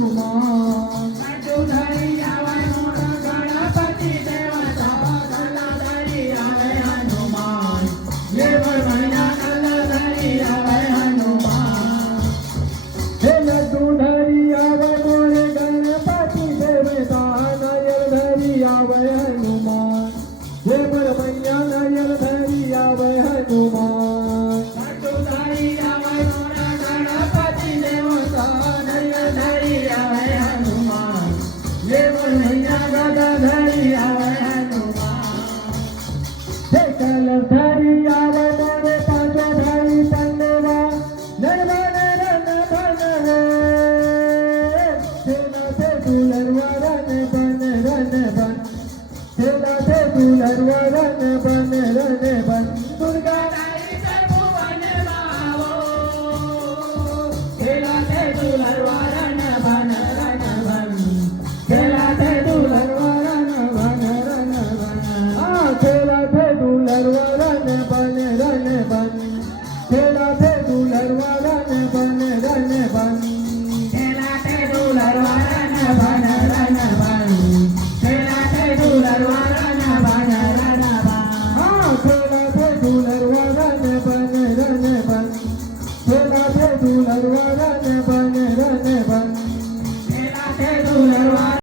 हनुमान धरी आवे मोर गणपती देवता धरी आवे हनुमान ये महिना धरी आवे हनुमान हे लड्डू धरी आवे मोर गणपती देवता नारियल धरी आवे हनुमान हे मैया नारियल धरी आवे हनुमान लड्डू धरी आवे मोर गणपती देवता धरी आवे हनुमान ये महिना धरी आवे हनुमान हे कलर धरी आवे मोर पांचो भाई पंडवा नरवन रन बन है सेना से दुलरवा रन बन सेना से दुलरवा रन बन दुर्गा ताई सर्ववन मावो केला ते दुलरवा रन बन केला ते दुलरवा रन बन खेला थे दुलरवा रन बन खेला थे दुलरवा रन बन केला ते दुलरवा रन बन केला ते दुलरवा रन बन खेला थे दुलरवा रन बन खेला थे दुलरवा रन बन केला ते दुलरवा